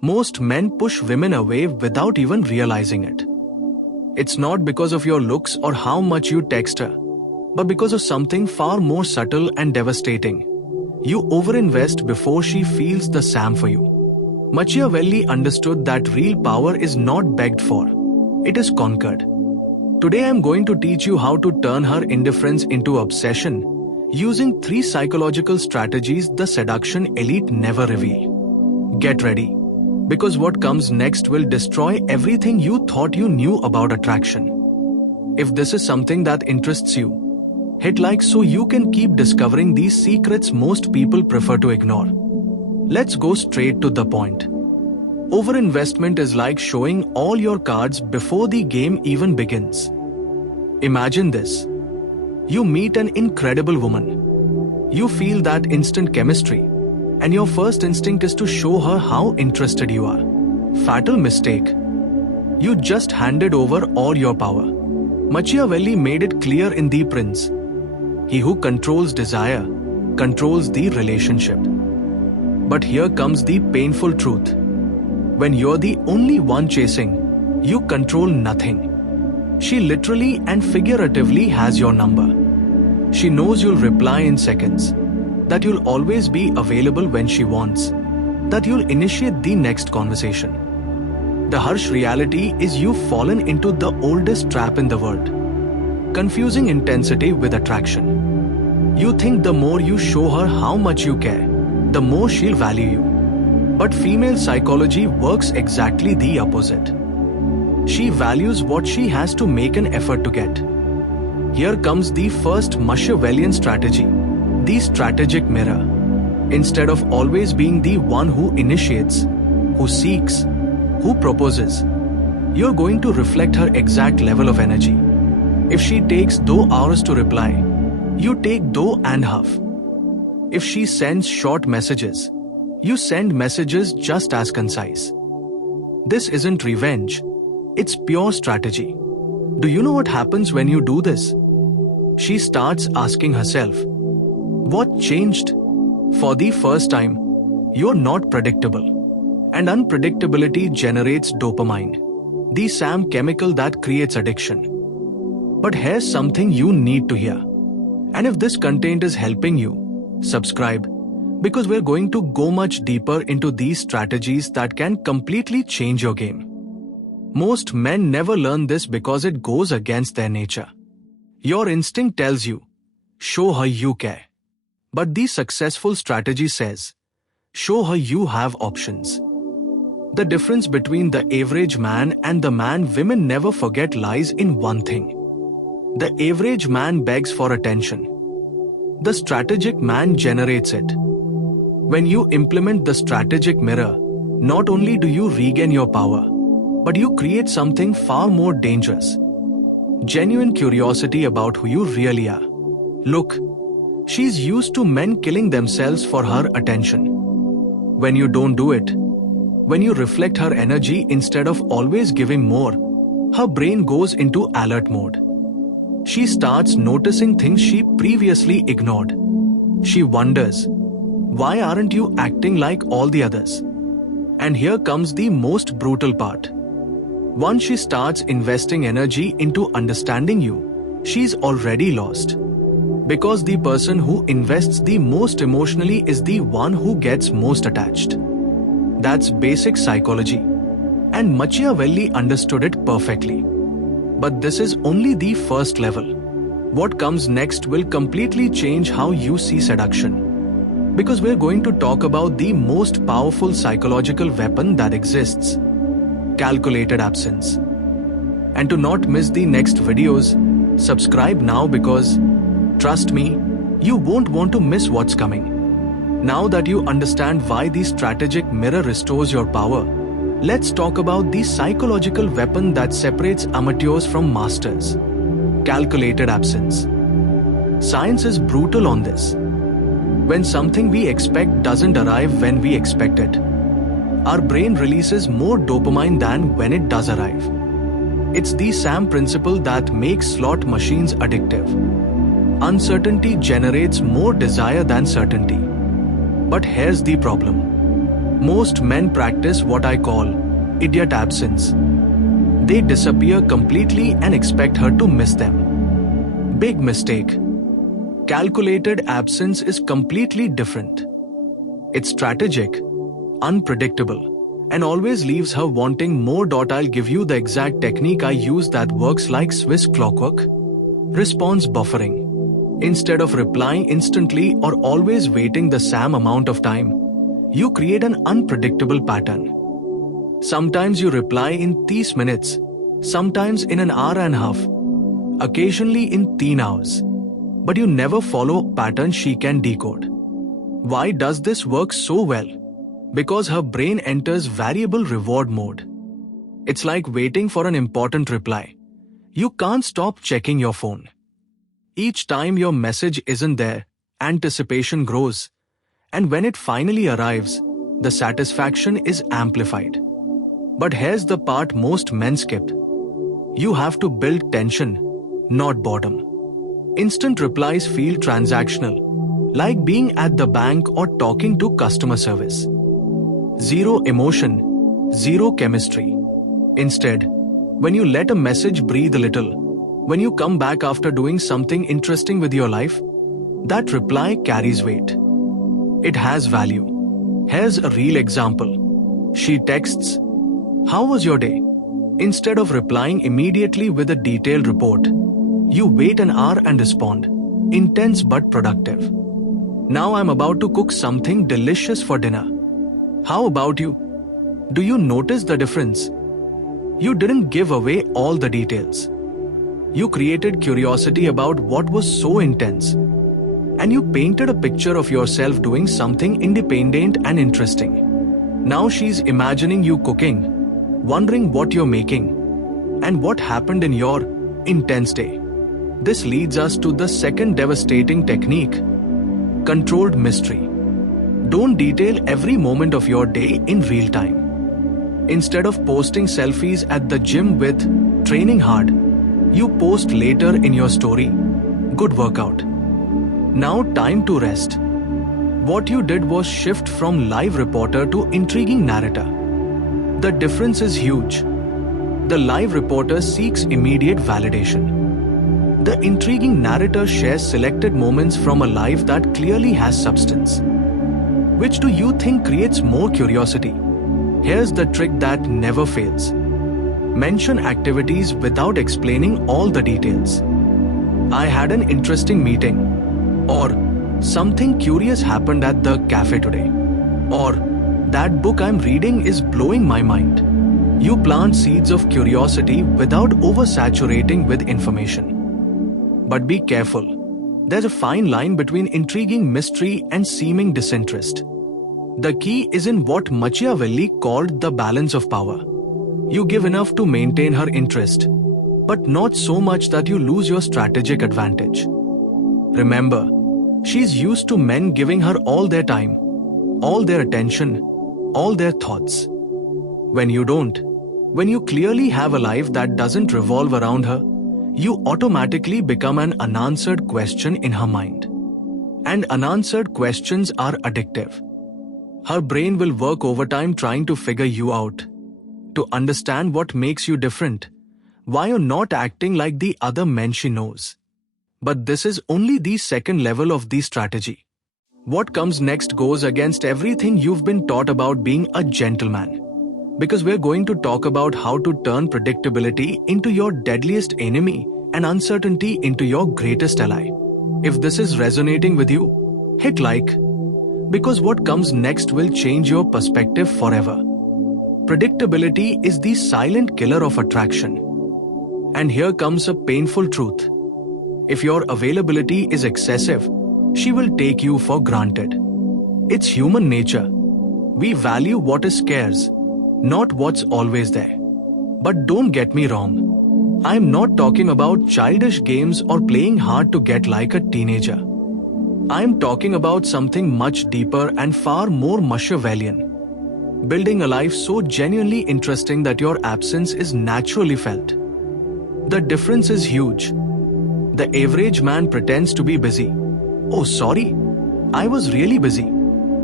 Most men push women away without even realizing it. It's not because of your looks or how much you text her, but because of something far more subtle and devastating. You overinvest before she feels the same for you. Machiavelli understood that real power is not begged for, it is conquered. Today I am going to teach you how to turn her indifference into obsession, using 3 psychological strategies the seduction elite never reveal. Get ready, because what comes next will destroy everything you thought you knew about attraction. If this is something that interests you, hit like so you can keep discovering these secrets most people prefer to ignore. Let's go straight to the point. Overinvestment is like showing all your cards before the game even begins. Imagine this. You meet an incredible woman. You feel that instant chemistry, and your first instinct is to show her how interested you are. Fatal mistake. You just handed over all your power. Machiavelli made it clear in The Prince. He who controls desire, controls the relationship. But here comes the painful truth. When you're the only one chasing, you control nothing. She literally and figuratively has your number. She knows you'll reply in seconds, that you'll always be available when she wants, that you'll initiate the next conversation. The harsh reality is you've fallen into the oldest trap in the world, confusing intensity with attraction. You think the more you show her how much you care, the more she'll value you. But female psychology works exactly the opposite. She values what she has to make an effort to get. Here comes the first Machiavellian strategy, the strategic mirror. Instead of always being the one who initiates, who seeks, who proposes, you're going to reflect her exact level of energy. If she takes hours to reply, you take and half. If she sends short messages, you send messages just as concise. This isn't revenge, it's pure strategy. Do you know what happens when you do this? She starts asking herself, what changed? For the first time, you're not predictable. And unpredictability generates dopamine, the same chemical that creates addiction. But here's something you need to hear. And if this content is helping you, subscribe, because we're going to go much deeper into these strategies that can completely change your game. Most men never learn this because it goes against their nature. Your instinct tells you, show her you care. But the successful strategy says, show her you have options. The difference between the average man and the man women never forget lies in one thing. The average man begs for attention. The strategic man generates it. When you implement the strategic mirror, not only do you regain your power, but you create something far more dangerous. Genuine curiosity about who you really are. Look, she's used to men killing themselves for her attention. When you don't do it, when you reflect her energy instead of always giving more, her brain goes into alert mode. She starts noticing things she previously ignored. She wonders, why aren't you acting like all the others? And here comes the most brutal part. Once she starts investing energy into understanding you, she's already lost. Because the person who invests the most emotionally is the one who gets most attached. That's basic psychology. And Machiavelli understood it perfectly. But this is only the first level. What comes next will completely change how you see seduction. Because we're going to talk about the most powerful psychological weapon that exists. Calculated absence. And to not miss the next videos, subscribe now because, trust me, you won't want to miss what's coming. Now that you understand why the strategic mirror restores your power, let's talk about the psychological weapon that separates amateurs from masters. Calculated absence. Science is brutal on this. When something we expect doesn't arrive when we expect it, our brain releases more dopamine than when it does arrive. It's the same principle that makes slot machines addictive. Uncertainty generates more desire than certainty. But here's the problem. Most men practice what I call idiot absence. They disappear completely and expect her to miss them. Big mistake. Calculated absence is completely different. It's strategic, unpredictable, and always leaves her wanting more. I'll give you the exact technique I use that works like Swiss clockwork. Response buffering. Instead of replying instantly or always waiting the same amount of time, you create an unpredictable pattern. Sometimes you reply in 30 minutes, sometimes in an hour and a half, occasionally in 3 hours. But you never follow pattern she can decode. Why does this work so well? Because her brain enters variable reward mode. It's like waiting for an important reply. You can't stop checking your phone. Each time your message isn't there, anticipation grows. And when it finally arrives, the satisfaction is amplified. But here's the part most men skip. You have to build tension, not boredom. Instant replies feel transactional, like being at the bank or talking to customer service. Zero emotion, zero chemistry. Instead, when you let a message breathe a little, when you come back after doing something interesting with your life, that reply carries weight. It has value. Here's a real example. She texts, "How was your day?" Instead of replying immediately with a detailed report, you wait an hour and respond, intense but productive. "Now I'm about to cook something delicious for dinner. How about you?" Do you notice the difference? You didn't give away all the details. You created curiosity about what was so intense. And you painted a picture of yourself doing something independent and interesting. Now she's imagining you cooking, wondering what you're making, and what happened in your intense day. This leads us to the second devastating technique: controlled mystery. Don't detail every moment of your day in real time. Instead of posting selfies at the gym with "training hard," you post later in your story, "Good workout. Now time to rest." What you did was shift from live reporter to intriguing narrator. The difference is huge. The live reporter seeks immediate validation. The intriguing narrator shares selected moments from a life that clearly has substance. Which do you think creates more curiosity? Here's the trick that never fails. Mention activities without explaining all the details. "I had an interesting meeting," or "Something curious happened at the cafe today," or "That book I'm reading is blowing my mind." You plant seeds of curiosity without oversaturating with information. But be careful. There's a fine line between intriguing mystery and seeming disinterest. The key is in what Machiavelli called the balance of power. You give enough to maintain her interest, but not so much that you lose your strategic advantage. Remember, she's used to men giving her all their time, all their attention, all their thoughts. When you don't, when you clearly have a life that doesn't revolve around her, you automatically become an unanswered question in her mind. And unanswered questions are addictive. Her brain will work overtime trying to figure you out, to understand what makes you different, why you're not acting like the other men she knows. But this is only the second level of the strategy. What comes next goes against everything you've been taught about being a gentleman. Because we're going to talk about how to turn predictability into your deadliest enemy and uncertainty into your greatest ally. If this is resonating with you, hit like. Because what comes next will change your perspective forever. Predictability is the silent killer of attraction. And here comes a painful truth. If your availability is excessive, she will take you for granted. It's human nature. We value what is scarce, not what's always there. But don't get me wrong. I'm not talking about childish games or playing hard to get like a teenager. I'm talking about something much deeper and far more Machiavellian. Building a life so genuinely interesting that your absence is naturally felt. The difference is huge. The average man pretends to be busy. "Oh, sorry, I was really busy."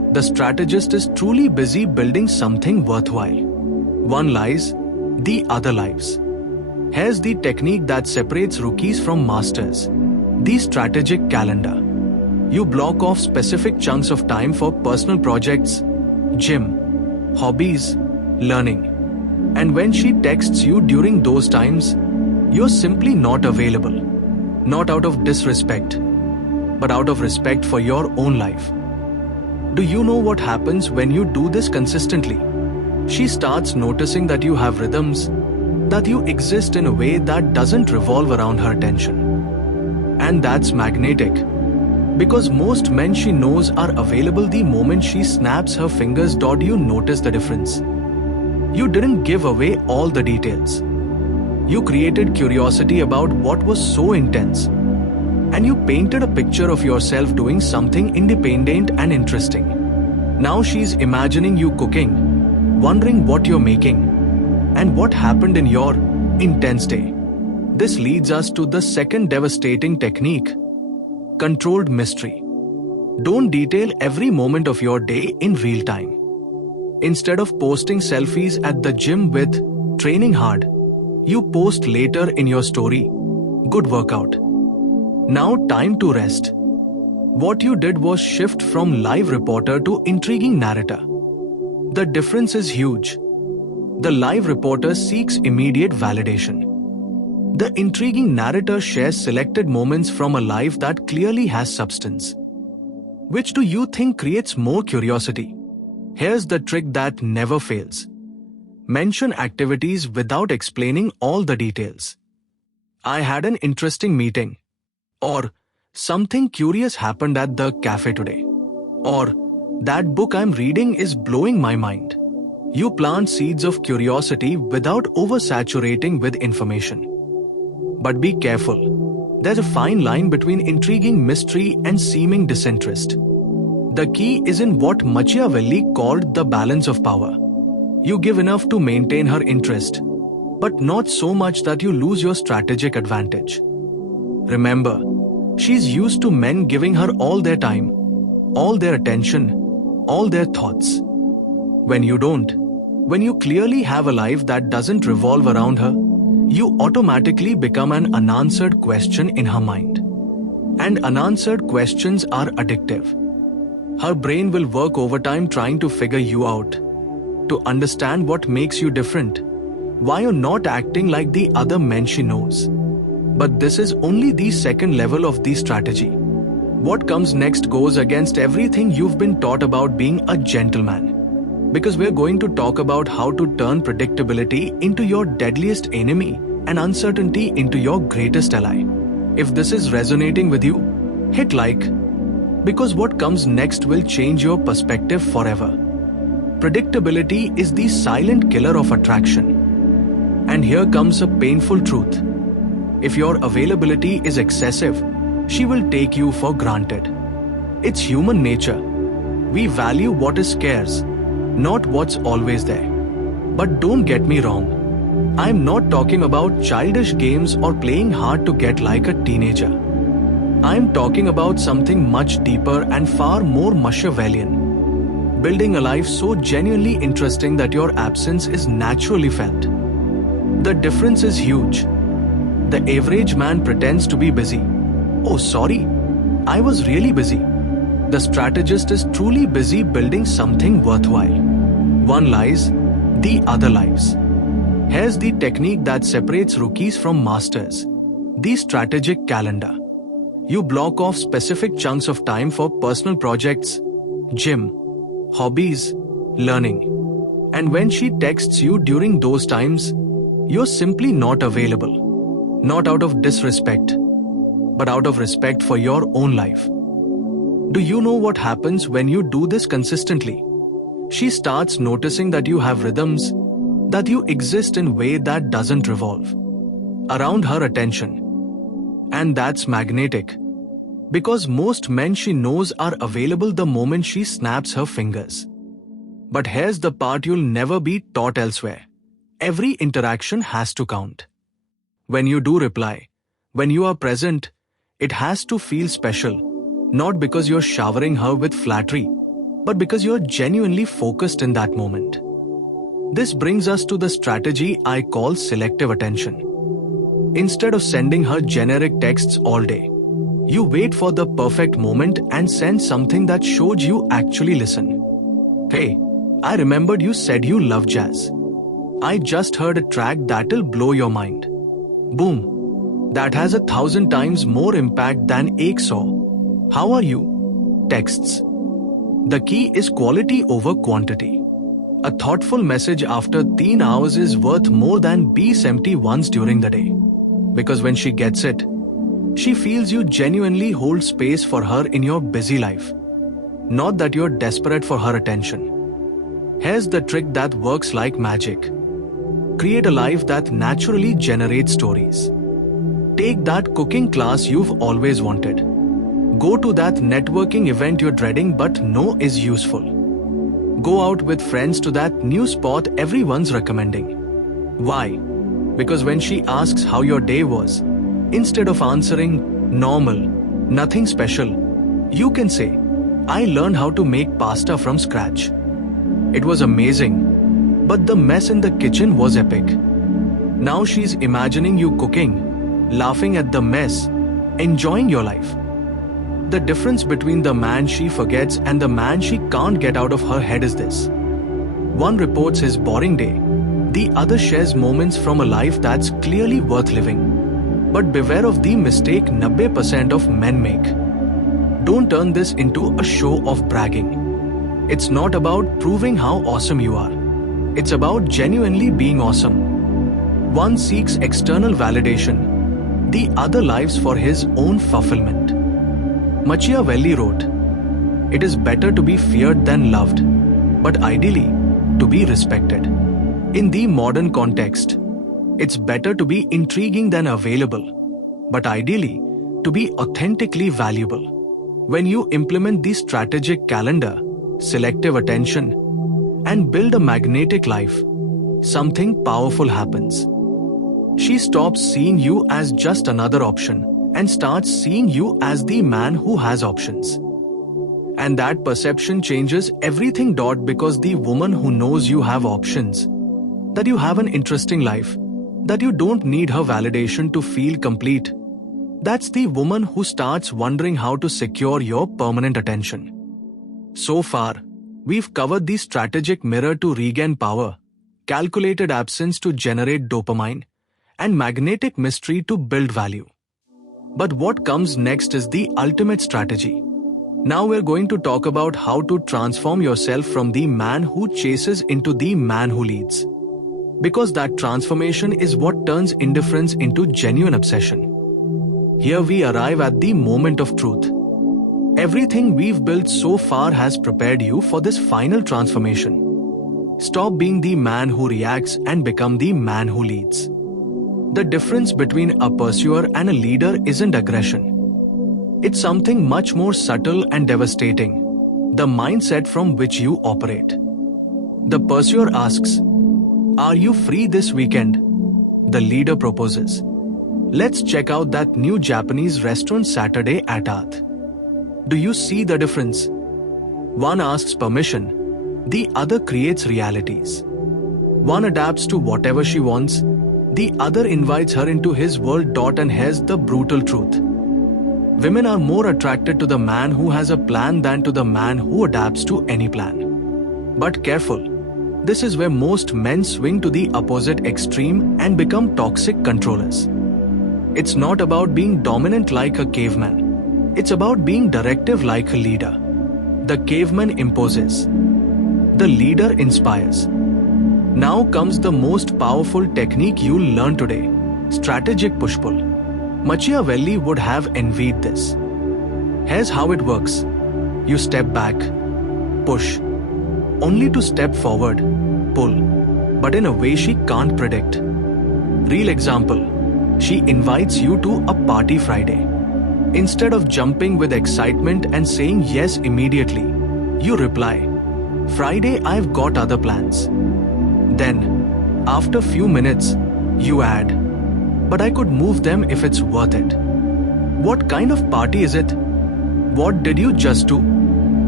The strategist is truly busy building something worthwhile. One lies, the other lives. Here's the technique that separates rookies from masters. The strategic calendar. You block off specific chunks of time for personal projects, gym, hobbies, learning. And when she texts you during those times, you're simply not available. Not out of disrespect, but out of respect for your own life. Do you know what happens when you do this consistently? She starts noticing that you have rhythms, that you exist in a way that doesn't revolve around her attention. And that's magnetic. Because most men she knows are available the moment she snaps her fingers. Do you notice the difference? You didn't give away all the details. You created curiosity about what was so intense. And you painted a picture of yourself doing something independent and interesting. Now she's imagining you cooking, wondering what you're making, and what happened in your intense day. This leads us to the second devastating technique: controlled mystery. Don't detail every moment of your day in real time. Instead of posting selfies at the gym with "training hard," you post later in your story, "good workout." Now time to rest. What you did was shift from live reporter to intriguing narrator. The difference is huge. The live reporter seeks immediate validation. The intriguing narrator shares selected moments from a life that clearly has substance. Which do you think creates more curiosity? Here's the trick that never fails. Mention activities without explaining all the details. I had an interesting meeting. Or, something curious happened at the cafe today. Or, that book I'm reading is blowing my mind. You plant seeds of curiosity without oversaturating with information. But be careful. There's a fine line between intriguing mystery and seeming disinterest. The key is in what Machiavelli called the balance of power. You give enough to maintain her interest, but not so much that you lose your strategic advantage. Remember, she's used to men giving her all their time, all their attention, all their thoughts. When you don't, when you clearly have a life that doesn't revolve around her, you automatically become an unanswered question in her mind. And unanswered questions are addictive. Her brain will work overtime trying to figure you out, to understand what makes you different, why you're not acting like the other men she knows. But this is only the second level of the strategy. What comes next goes against everything you've been taught about being a gentleman. Because we're going to talk about how to turn predictability into your deadliest enemy and uncertainty into your greatest ally. If this is resonating with you, hit like. Because what comes next will change your perspective forever. Predictability is the silent killer of attraction. And here comes a painful truth. If your availability is excessive, she will take you for granted. It's human nature. We value what is scarce, not what's always there. But don't get me wrong. I'm not talking about childish games or playing hard to get like a teenager. I'm talking about something much deeper and far more Machiavellian. Building a life so genuinely interesting that your absence is naturally felt. The difference is huge. The average man pretends to be busy. Oh, sorry, I was really busy. The strategist is truly busy building something worthwhile. One lies, the other lives. Here's the technique that separates rookies from masters. The strategic calendar. You block off specific chunks of time for personal projects, gym, hobbies, learning. And when she texts you during those times, you're simply not available. Not out of disrespect, but out of respect for your own life. Do you know what happens when you do this consistently? She starts noticing that you have rhythms, that you exist in a way that doesn't revolve around her attention. And that's magnetic. Because most men she knows are available the moment she snaps her fingers. But here's the part you'll never be taught elsewhere. Every interaction has to count. When you do reply, when you are present, it has to feel special. Not because you're showering her with flattery, but because you're genuinely focused in that moment. This brings us to the strategy I call selective attention. Instead of sending her generic texts all day, you wait for the perfect moment and send something that shows you actually listen. Hey, I remembered you said you love jazz. I just heard a track that'll blow your mind. Boom. That has 1,000 times more impact than "Ek saw. How are you?" texts. The key is quality over quantity. A thoughtful message after 3 hours is worth more than B's empty ones during the day. Because when she gets it, she feels you genuinely hold space for her in your busy life. Not that you're desperate for her attention. Here's the trick that works like magic. Create a life that naturally generates stories. Take that cooking class you've always wanted. Go to that networking event you're dreading but know is useful. Go out with friends to that new spot everyone's recommending. Why? Because when she asks how your day was, instead of answering "normal, nothing special," you can say, "I learned how to make pasta from scratch. It was amazing, but the mess in the kitchen was epic." Now she's imagining you cooking, laughing at the mess, enjoying your life. The difference between the man she forgets and the man she can't get out of her head is this. One reports his boring day, the other shares moments from a life that's clearly worth living. But beware of the mistake 90% of men make. Don't turn this into a show of bragging. It's not about proving how awesome you are. It's about genuinely being awesome. One seeks external validation, the other lives for his own fulfillment. Machiavelli wrote, "It is better to be feared than loved, but ideally, to be respected." In the modern context, it's better to be intriguing than available, but ideally, to be authentically valuable. When you implement the strategic calendar, selective attention, and build a magnetic life, something powerful happens. She stops seeing you as just another option and starts seeing you as the man who has options. And that perception changes everything. Because the woman who knows you have options, that you have an interesting life, that you don't need her validation to feel complete, that's the woman who starts wondering how to secure your permanent attention. So far, we've covered the strategic mirror to regain power, calculated absence to generate dopamine, and magnetic mystery to build value. But what comes next is the ultimate strategy. Now we're going to talk about how to transform yourself from the man who chases into the man who leads. Because that transformation is what turns indifference into genuine obsession. Here we arrive at the moment of truth. Everything we've built so far has prepared you for this final transformation. Stop being the man who reacts and become the man who leads. The difference between a pursuer and a leader isn't aggression. It's something much more subtle and devastating: the mindset from which you operate. The pursuer asks, "Are you free this weekend?" The leader proposes, "Let's check out that new Japanese restaurant Saturday at Earth." Do you see the difference? One asks permission, the other creates realities. One adapts to whatever she wants, the other invites her into his world. And here's the brutal truth. Women are more attracted to the man who has a plan than to the man who adapts to any plan. But careful, this is where most men swing to the opposite extreme and become toxic controllers. It's not about being dominant like a caveman. It's about being directive like a leader. The caveman imposes. The leader inspires. Now comes the most powerful technique you'll learn today: strategic push-pull. Machiavelli would have envied this. Here's how it works. You step back, push, only to step forward, pull, but in a way she can't predict. Real example, she invites you to a party Friday. Instead of jumping with excitement and saying yes immediately, you reply, "Friday I've got other plans." Then, after few minutes, you add, "But I could move them if it's worth it." What kind of party is it? What did you just do?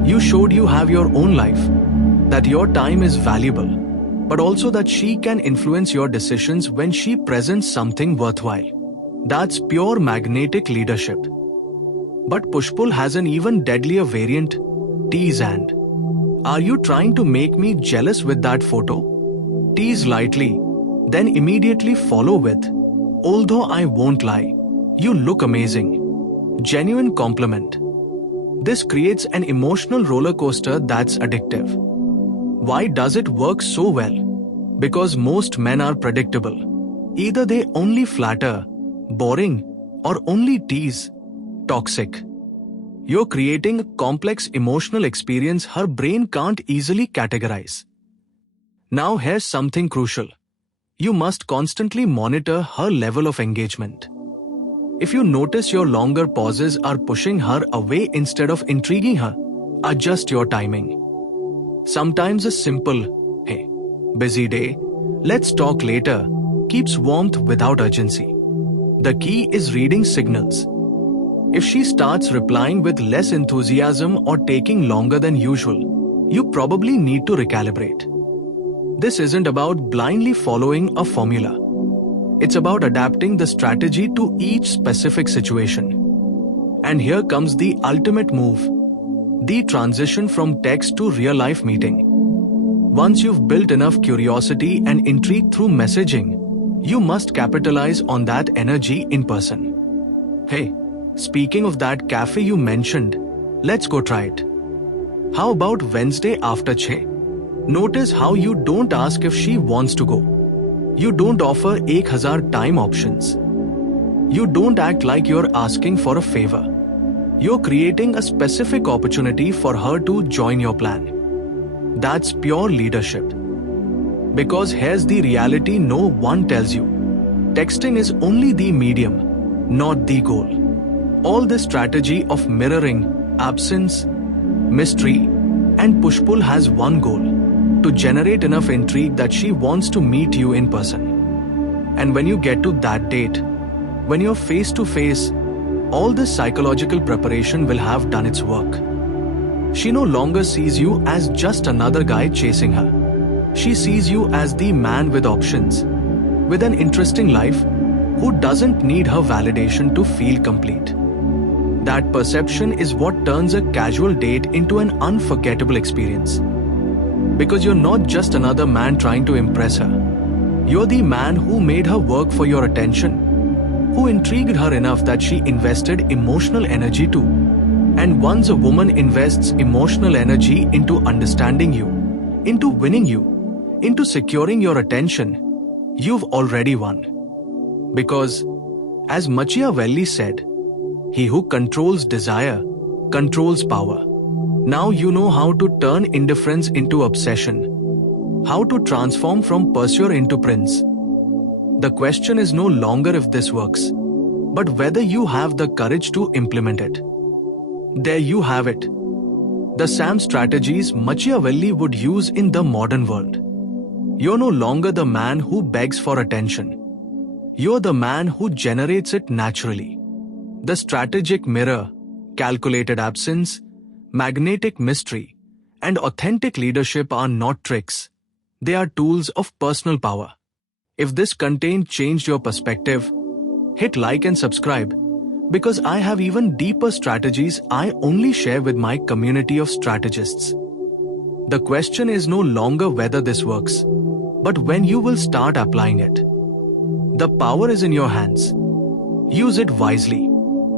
You showed you have your own life, that your time is valuable, but also that she can influence your decisions when she presents something worthwhile. That's pure magnetic leadership. But push-pull has an even deadlier variant, tease and. Are you trying to make me jealous with that photo? Tease lightly, then immediately follow with, although I won't lie, you look amazing. Genuine compliment. This creates an emotional roller coaster that's addictive. Why does it work so well? Because most men are predictable. Either they only flatter, boring, or only tease, toxic. You're creating a complex emotional experience her brain can't easily categorize. Now here's something crucial. You must constantly monitor her level of engagement. If you notice your longer pauses are pushing her away instead of intriguing her, adjust your timing. Sometimes a simple, "Hey, busy day, let's talk later," keeps warmth without urgency. The key is reading signals. If she starts replying with less enthusiasm or taking longer than usual, you probably need to recalibrate. This isn't about blindly following a formula. It's about adapting the strategy to each specific situation. And here comes the ultimate move: the transition from text to real-life meeting. Once you've built enough curiosity and intrigue through messaging, you must capitalize on that energy in person. Hey, speaking of that cafe you mentioned, let's go try it. How about Wednesday after Che? Notice how you don't ask if she wants to go. You don't offer 1000 time options. You don't act like you're asking for a favor. You're creating a specific opportunity for her to join your plan. That's pure leadership. Because here's the reality no one tells you. Texting is only the medium, not the goal. All this strategy of mirroring, absence, mystery, and push-pull has one goal: to generate enough intrigue that she wants to meet you in person. And when you get to that date, when you're face to face, all this psychological preparation will have done its work. She no longer sees you as just another guy chasing her. She sees you as the man with options, with an interesting life, who doesn't need her validation to feel complete. That perception is what turns a casual date into an unforgettable experience. Because you're not just another man trying to impress her. You're the man who made her work for your attention, who intrigued her enough that she invested emotional energy too. And once a woman invests emotional energy into understanding you, into winning you, into securing your attention, you've already won. Because, as Machiavelli said, he who controls desire controls power. Now you know how to turn indifference into obsession, how to transform from pursuer into prince. The question is no longer if this works, but whether you have the courage to implement it. There you have it. The SAM strategies Machiavelli would use in the modern world. You're no longer the man who begs for attention. You're the man who generates it naturally. The strategic mirror, calculated absence, magnetic mystery, and authentic leadership are not tricks. They are tools of personal power. If this content changed your perspective, hit like and subscribe, because I have even deeper strategies I only share with my community of strategists. The question is no longer whether this works, but when you will start applying it. The power is in your hands. Use it wisely.